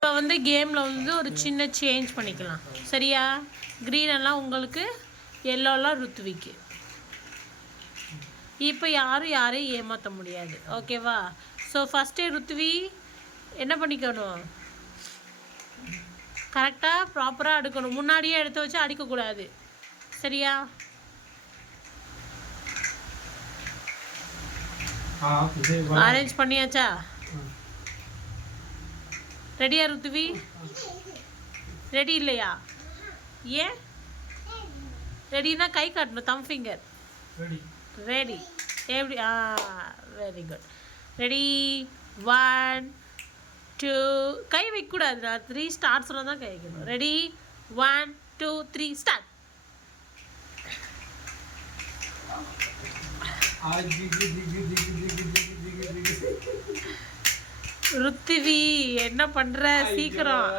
இப்போ வந்து கேமில் வந்து ஒரு சின்ன சேஞ்ச் பண்ணிக்கலாம் சரியா? க்ரீன் எல்லாம் உங்களுக்கு, எல்லோலாம் ருத்விக்கு. இப்போ யாரையும் ஏமாற்ற முடியாது ஓகேவா? ஸோ ஃபஸ்ட்டே ருத்வி என்ன பண்ணிக்கணும், கரெக்டாக ப்ராப்பராக எடுக்கணும். முன்னாடியே எடுத்து வச்சு அடிக்கக்கூடாது சரியா? அரேஞ்ச் பண்ணியாச்சா? ரெடியா ருத்வி? ரெடி இல்லையா? ஏன் ரெடினா கை காட்டணும், தம் ஃபிங்கர். ரெடி எப்படி? Very good. ரெடி 1 2 கை வைக்கக்கூடாது, நான் 3 ஸ்டார்ட்ஸில் தான் கை வைக்கணும். Ready 1 2 3 start. ருத்வி என்ன பண்ற, சீக்கிரம்.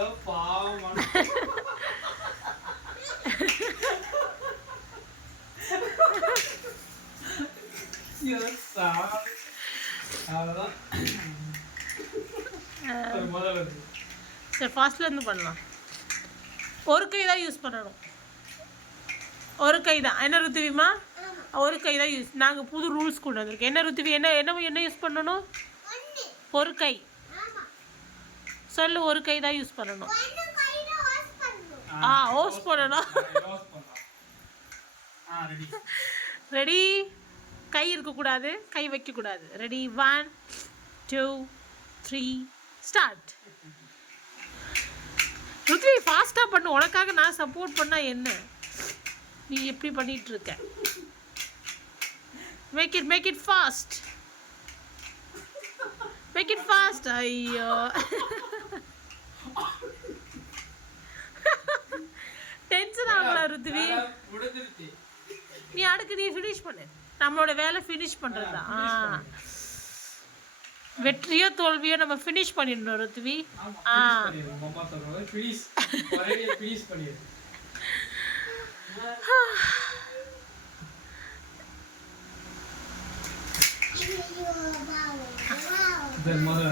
சரி ஃபர்ஸ்ட்ல இருந்து பண்ணலாம். ஒரு கை தான் யூஸ் பண்ணணும், ஒரு கை தான். என்ன ருத்விமா? ஒரு கை தான் யூஸ். நாங்கள் புது ரூல்ஸ் கொண்டு வந்திருக்கோம். என்ன ருத்வி, என்ன என்ன என்ன யூஸ் பண்ணணும்? ஒரு கை சொல்லு, ஒரு கை தான் யூஸ் பண்ணணும். ஹோஸ் பண்ணணும். ரெடி? கை இருக்கக்கூடாது, கை வைக்கக்கூடாது. Ready 1 2 3 start. ருத்வி ஃபாஸ்ட்டாக பண்ணு, உனக்காக நான் சப்போர்ட் பண்ணால் என்ன, நீ எப்படி பண்ணிட்டு இருக்க? Make it fast, make it fast. ஐயோ டென்ஷன் ஆகலாம் ருத்வி. நீ அடுக்கு, நீ ஃபினிஷ் பண்ணு. நம்மளோட வேலை ஃபினிஷ் பண்ணுறது தான். வெற்றியோ தோல்வியோ நம்ம ஃபினிஷ் பண்ணிடணும் ருத்வி. Then mother